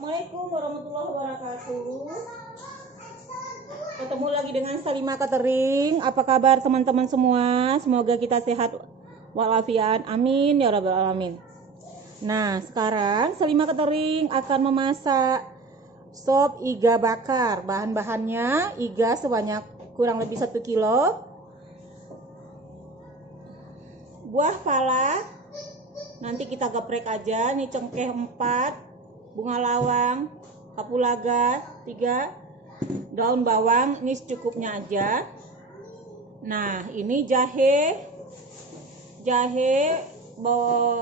Assalamualaikum warahmatullahi wabarakatuh. Ketemu lagi dengan Salimah Catering. Apa kabar teman-teman semua? Semoga kita sehat walafiat. Amin ya rabbal alamin. Nah, sekarang Salimah Catering akan memasak sop iga bakar. Bahan-bahannya iga sebanyak kurang lebih 1 kilo. Buah pala nanti kita geprek aja. Nih cengkeh 4, bunga lawang, kapulaga 3, daun bawang ini secukupnya aja. Nah, ini jahe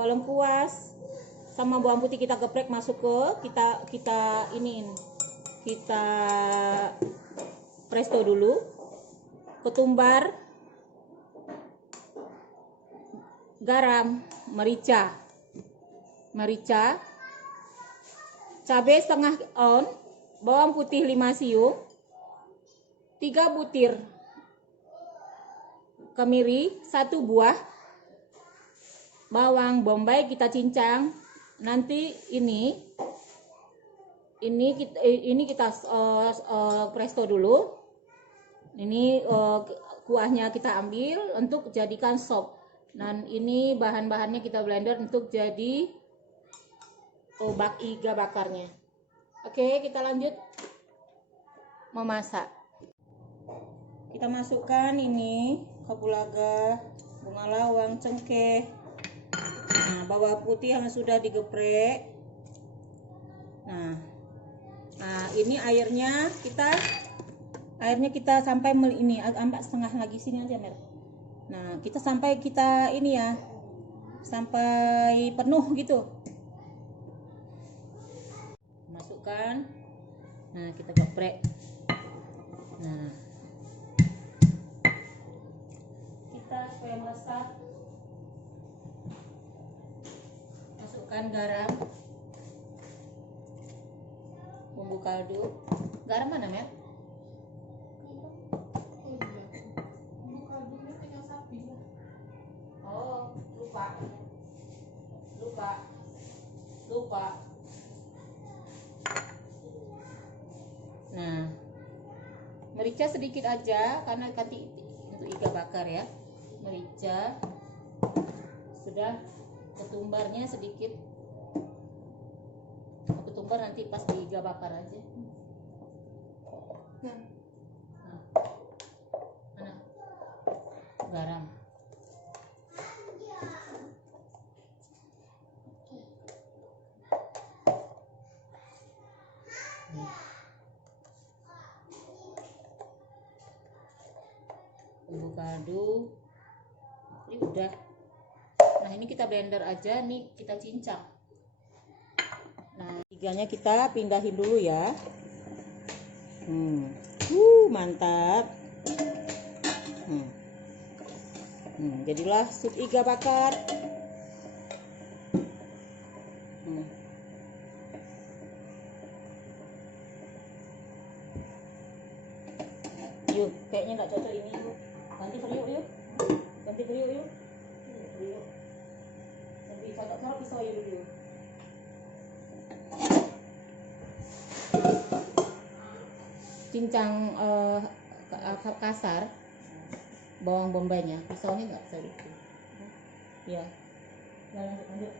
lengkuas sama bawang putih kita geprek masuk ke kita presto dulu. Ketumbar, garam, merica, cabai setengah on, bawang putih 5 siung, 3 butir kemiri, 1 buah bawang bombay kita cincang. Nanti ini kita presto dulu. Ini kuahnya kita ambil untuk jadikan sop. Dan ini bahan-bahannya kita blender untuk jadi iga bakarnya. Oke, kita lanjut memasak. Kita masukkan ini kapulaga, bunga lawang, cengkeh. Nah, bawang putih yang sudah digeprek. Nah, ini airnya kita sampai ini agak setengah lagi sini aja, Mer. Nah, kita sampai sampai penuh gitu. Masukkan. Nah, kita geprek. Nah, kita supaya meresap, masukkan garam, bumbu kaldu. Garam mana, Mer? Bumbu kaldunya tinggal sapi lah. Oh, lupa. Nah, merica sedikit aja karena untuk iga bakar ya. Merica sudah, ketumbarnya sedikit. Ketumbar nanti pas di iga bakar aja. Nah, mana? Garam. Bumbu kaldu ini udah. Nah, ini kita blender aja, nih kita cincang. Nah, iganya kita pindahin dulu ya. Mantap. Jadilah sup iga bakar. Yuk, kayaknya nggak cocok ini, yuk. Ganti periuk yuk. Nanti taruh pisau ya dulu. Cincang kasar bawang bombaynya, pisaunya nggak bisa gitu. Ya. Lanjut.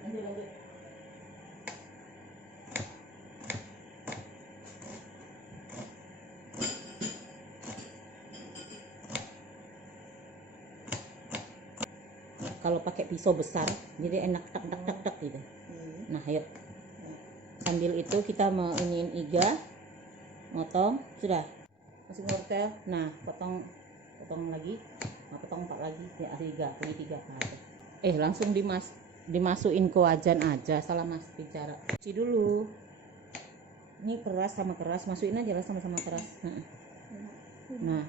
Kalau pakai pisau besar jadi enak tak gitu. Nah, ayo. Sambil itu kita mau iniin iga, motong sudah. Masuk wortel. Nah, potong lagi. Nah, potong 4 lagi ya, iga, ini 3. Nah, langsung dimasukin ke wajan aja. Salah Mas bicara. Cuci dulu. Ini keras sama keras, masukin aja lah sama-sama keras. Nah.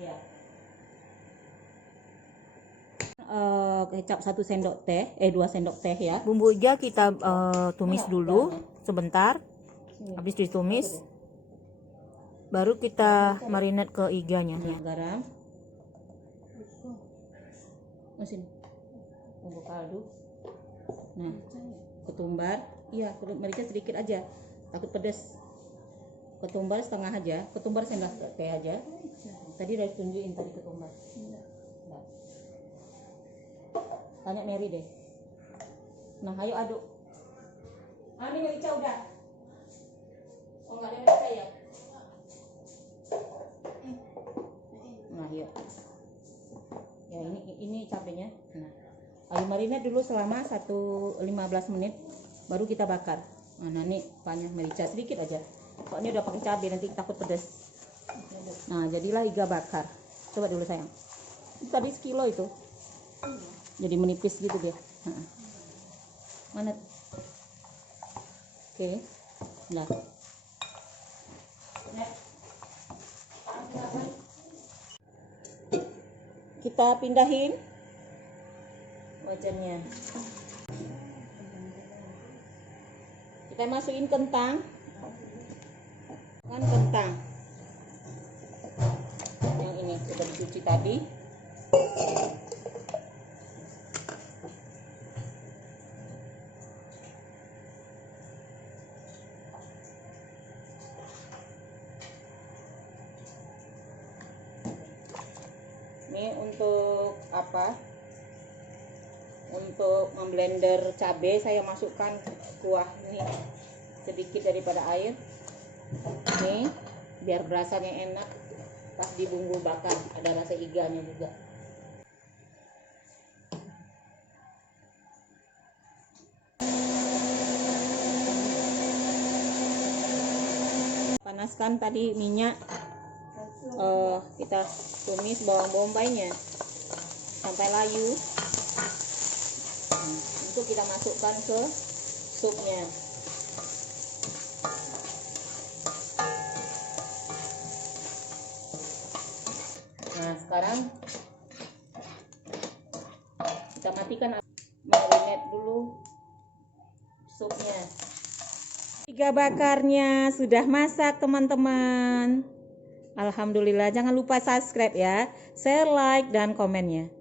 Ya. Kecap 1 sendok teh, 2 sendok teh ya. Bumbu iga kita tumis dulu sebentar. Habis ditumis baru kita marinate ke iganya. Nah, garam, bumbu kaldu, nah ketumbar, Iya, merica sedikit aja, takut pedas. Ketumbar setengah aja, ketumbar sendok teh aja. Tadi udah tunjukin tadi ketumbar. Enggak. Tanya Mary deh. Nah, ayo aduk. Ini merica udah. Oh, nggak ada merica ya? Nah, yuk. Ya, ini cabenya. Nah, ayo marinat dulu selama 15 menit, baru kita bakar. Nah, ini banyak merica sedikit aja. Kok ini udah pakai cabai, nanti takut pedas. Nah, jadilah iga bakar. Coba dulu sayang. Itu tadi sekilo itu. Jadi menipis gitu dia. Mana? Oke. Nah. Kita pindahin wajannya. Kita masukin kentang. Kentang yang ini sudah dicuci tadi. Ini untuk apa? Untuk memblender cabai saya masukkan kuah ini sedikit daripada air. Nih, biar berasanya enak pas di bumbu bakar, ada rasa iganya juga. Panaskan tadi minyak, kita tumis bawang bombaynya sampai layu. Untuk kita masukkan ke supnya. Nah, sekarang kita matikan, marinate dulu supnya. Iga bakarnya sudah masak, teman-teman. Alhamdulillah, jangan lupa subscribe ya, share, like, dan komennya.